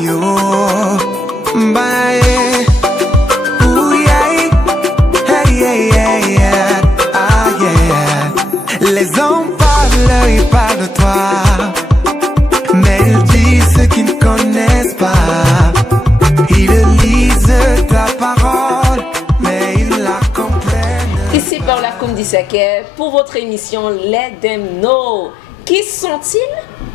yo. Bye. Ooh, yeah. Hey, yeah, yeah, yeah. Ah, yeah. Les hommes parlent, ils parlent de toi. Mais ils disent ce qu'ils ne connaissent pas. Ils lisent ta parole, mais ils la comprennent. Ici par la Koundisake pour votre émission Let Them Know. Qui sont-ils?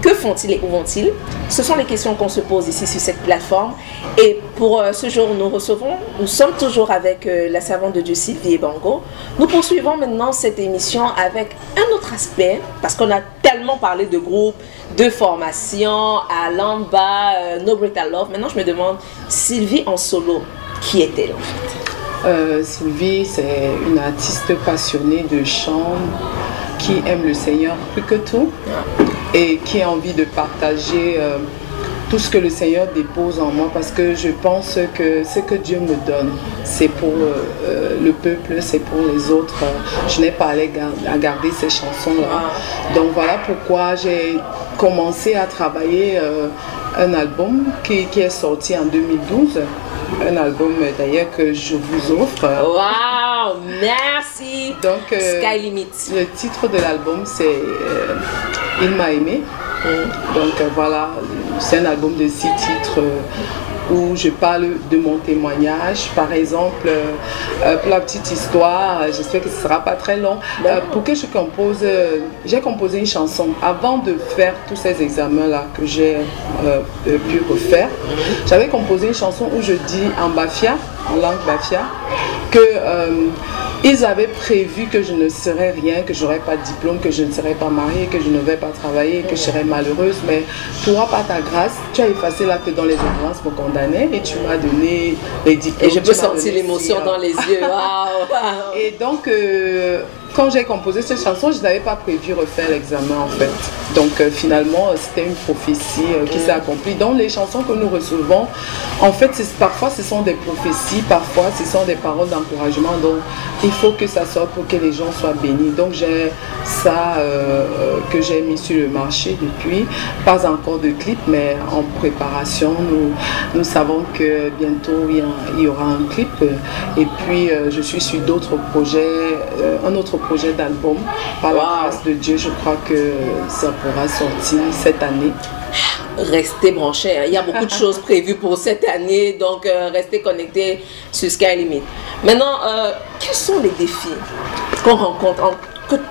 Que font-ils et où vont-ils? Ce sont les questions qu'on se pose ici sur cette plateforme. Et pour ce jour, nous sommes toujours avec la servante de Dieu Sylvie Ebango. Nous poursuivons maintenant cette émission avec un autre aspect, parce qu'on a tellement parlé de groupe, de formation, à Lamba, No Greater Love. Maintenant, je me demande, Sylvie en solo, qui est-elle en fait? Sylvie, c'est une artiste passionnée de chant qui aime le Seigneur plus que tout et qui a envie de partager tout ce que le Seigneur dépose en moi, parce que je pense que ce que Dieu me donne, c'est pour le peuple, c'est pour les autres. Je n'ai pas à garder ces chansons-là. Donc voilà pourquoi j'ai commencé à travailler un album qui est sorti en 2012. Un album d'ailleurs que je vous offre. Waouh, merci. Donc, Sky Limit. Le titre de l'album c'est Il m'a aimé. Donc voilà, c'est un album de 6 titres où je parle de mon témoignage. Par exemple, pour la petite histoire, j'espère que ce ne sera pas très long. Pour que je compose, j'ai composé une chanson avant de faire tous ces examens-là que j'ai pu refaire. J'avais composé une chanson où je dis en bafia, en langue bafia, que ils avaient prévu que je ne serais rien, que je n'aurais pas de diplôme, que je ne serais pas mariée, que je ne vais pas travailler, que je serais malheureuse. Mais toi, par ta grâce, tu as effacé l'acte dont les ordonnances me condamnaient et tu m'as donné les diplômes. Et je peux sentir l'émotion dans les yeux. Wow. Et donc, quand j'ai composé cette chanson, je n'avais pas prévu refaire l'examen en fait. Donc finalement, c'était une prophétie qui s'est accomplie. Dans les chansons que nous recevons, en fait, parfois ce sont des prophéties, parfois ce sont des paroles d'encouragement. Donc il faut que ça sorte pour que les gens soient bénis. Donc j'ai ça que j'ai mis sur le marché depuis. Pas encore de clip, mais en préparation. Nous savons que bientôt il y aura un clip. Et puis je suis sur d'autres projets, un autre projet d'album. Par la grâce de Dieu, je crois que ça pourra sortir cette année. Restez branchés, hein. Il y a beaucoup de choses prévues pour cette année, donc restez connectés sur Sky Limit. Maintenant, quels sont les défis qu'on rencontre,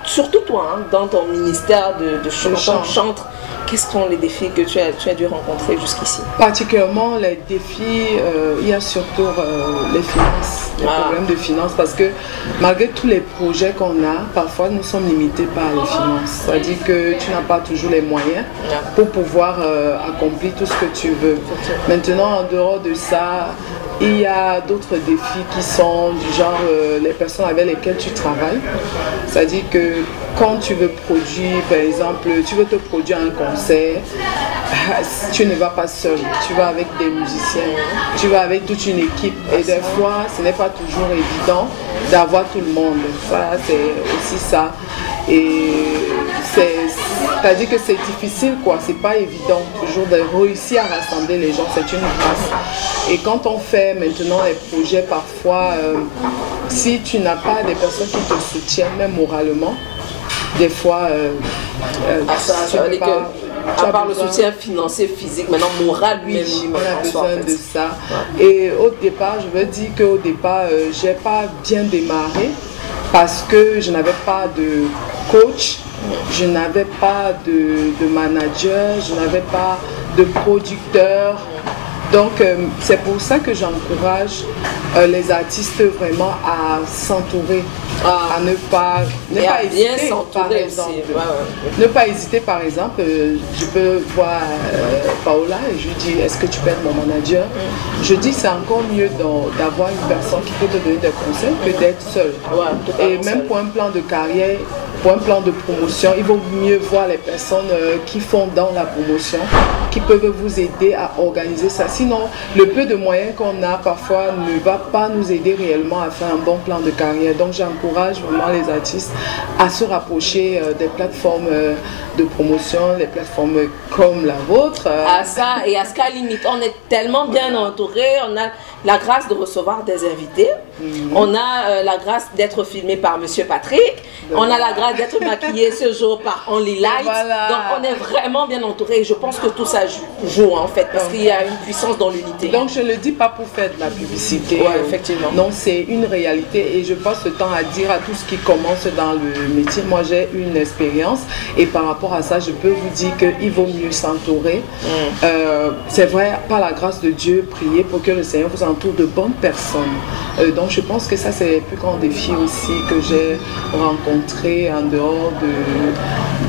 surtout toi, hein, dans ton ministère de chantre? Quels sont les défis que tu as dû rencontrer jusqu'ici? Particulièrement les défis, il y a surtout les finances, les problèmes de finances, parce que malgré tous les projets qu'on a, parfois nous sommes limités par les finances. C'est-à-dire que tu n'as pas toujours les moyens pour pouvoir accomplir tout ce que tu veux. Maintenant, en dehors de ça, il y a d'autres défis qui sont du genre les personnes avec lesquelles tu travailles. C'est-à-dire que quand tu veux produire, par exemple, tu veux te produire un concert, tu ne vas pas seul, tu vas avec des musiciens, tu vas avec toute une équipe. Et des fois, ce n'est pas toujours évident d'avoir tout le monde. Ça, c'est aussi ça. Et c'est-à-dire que c'est difficile, quoi. C'est pas évident toujours de réussir à rassembler les gens, c'est une grâce. Et quand on fait maintenant les projets, parfois, si tu n'as pas des personnes qui te soutiennent, même moralement, des fois, ça veut dire que, à part le soutien financier, physique, maintenant moral, oui, on a besoin de ça. Et au départ, je veux dire qu'au départ, j'ai pas bien démarré parce que je n'avais pas de coach, je n'avais pas de manager, je n'avais pas de producteur. Donc c'est pour ça que j'encourage les artistes vraiment à s'entourer, à ne pas hésiter par exemple. Ne pas hésiter par exemple, je peux voir Paola et je lui dis est-ce que tu peux être mon manager? Je dis c'est encore mieux d'avoir une personne qui peut te donner des conseils que d'être seul. Et même pour un plan de carrière, pour un plan de promotion, il vaut mieux voir les personnes qui font dans la promotion, qui peuvent vous aider à organiser ça. Sinon, le peu de moyens qu'on a parfois ne va pas nous aider réellement à faire un bon plan de carrière. Donc j'encourage vraiment les artistes à se rapprocher des plateformes de promotion, des plateformes comme la vôtre. À ça et à ce qu'à limite, on est tellement bien entouré, on a la grâce de recevoir des invités, on a la grâce d'être filmé par Monsieur Patrick, on a la grâce d'être maquillé ce jour par Only Light, voilà. donc on est vraiment bien entouré et je pense que tout ça joue en fait, parce qu'il y a une puissance dans l'unité. Donc je ne le dis pas pour faire de la publicité. Ouais, effectivement. Non, c'est une réalité et je passe le temps à dire à tous qui commencent dans le métier, moi j'ai une expérience et par rapport à ça, je peux vous dire qu'il vaut mieux s'entourer. C'est vrai, par la grâce de Dieu, priez pour que le Seigneur vous entoure de bonnes personnes. Donc je pense que ça c'est le plus grand défi aussi que j'ai rencontré en dehors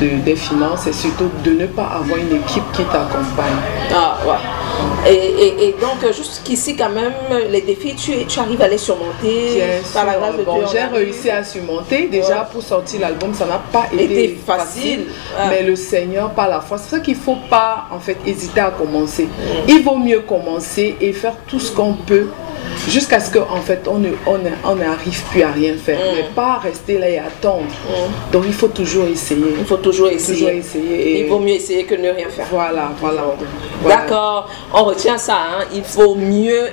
des finances et surtout de ne pas avoir une équipe qui t'accompagne. Ah ouais. Et donc jusqu'ici quand même, les défis, tu arrives à les surmonter par la grâce de Dieu. J'ai réussi à surmonter. Déjà pour sortir l'album, ça n'a pas été facile. Mais le Seigneur par la foi, c'est ça qu'il ne faut pas en fait hésiter à commencer. Il vaut mieux commencer et faire tout ce qu'on peut jusqu'à ce qu'en fait on n'arrive plus à rien faire, mais pas rester là et attendre. Donc il faut toujours essayer. Il faut toujours essayer. Et il vaut mieux essayer que ne rien faire. Voilà. D'accord, on retient ça. Hein. Il faut mieux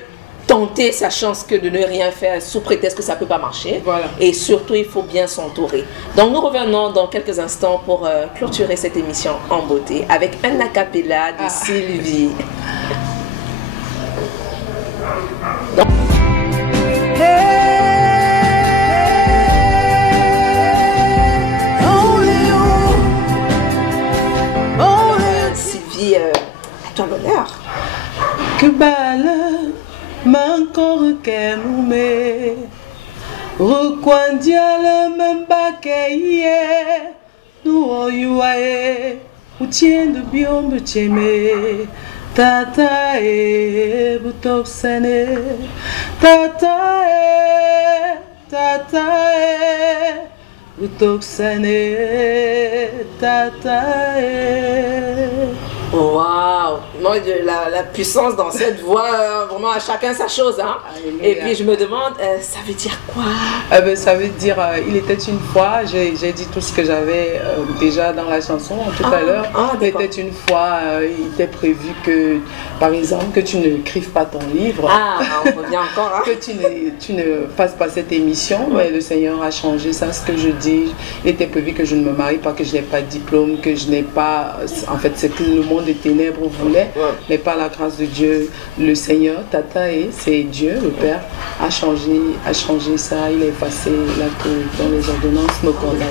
tenter sa chance que de ne rien faire sous prétexte que ça ne peut pas marcher. Voilà. Et surtout, il faut bien s'entourer. Donc nous revenons dans quelques instants pour clôturer cette émission en beauté avec un acapella de Sylvie. Donc, Sylvie, à toi l'honneur. Que balle m'encore qu'elle nous met, requandia le même baquet, nous oyouae, ou tient de biombe tchémé, tata e butopsane, tata e butopsane, tata e. Waouh! Moi, la puissance dans cette voix, vraiment à chacun sa chose. Hein? Et puis je me demande, ça veut dire quoi? Ça veut dire, il était une fois, j'ai dit tout ce que j'avais déjà dans la chanson tout à l'heure. Il était une fois, il était prévu que, par exemple, que tu n'écrives pas ton livre. On revient encore. Hein? Que tu ne fasses pas cette émission, mais le Seigneur a changé ça, ce que je dis. Il était prévu que je ne me marie pas, que je n'ai pas de diplôme, que je n'ai pas, en fait, ce que le monde des ténèbres voulait, mais par la grâce de Dieu, le Seigneur, Tata et c'est Dieu, le Père, a changé ça. Il a effacé l'acte dont les ordonnances nous condamnaient.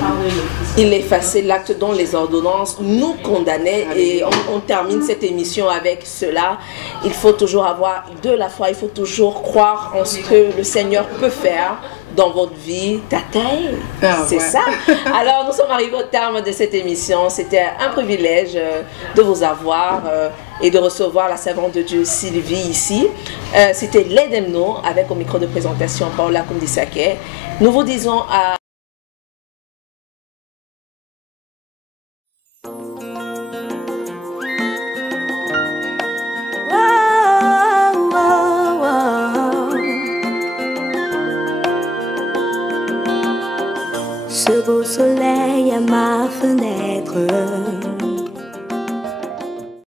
Il a effacé l'acte dont les ordonnances nous condamnaient. Et on termine cette émission avec cela. Il faut toujours avoir de la foi, il faut toujours croire en ce que le Seigneur peut faire dans votre vie, c'est ça. Alors nous sommes arrivés au terme de cette émission. C'était un privilège de vous avoir et de recevoir la servante de Dieu Sylvie ici. C'était l'Edemno avec au micro de présentation Paola Kundisake. Nous vous disons à ce beau soleil à ma fenêtre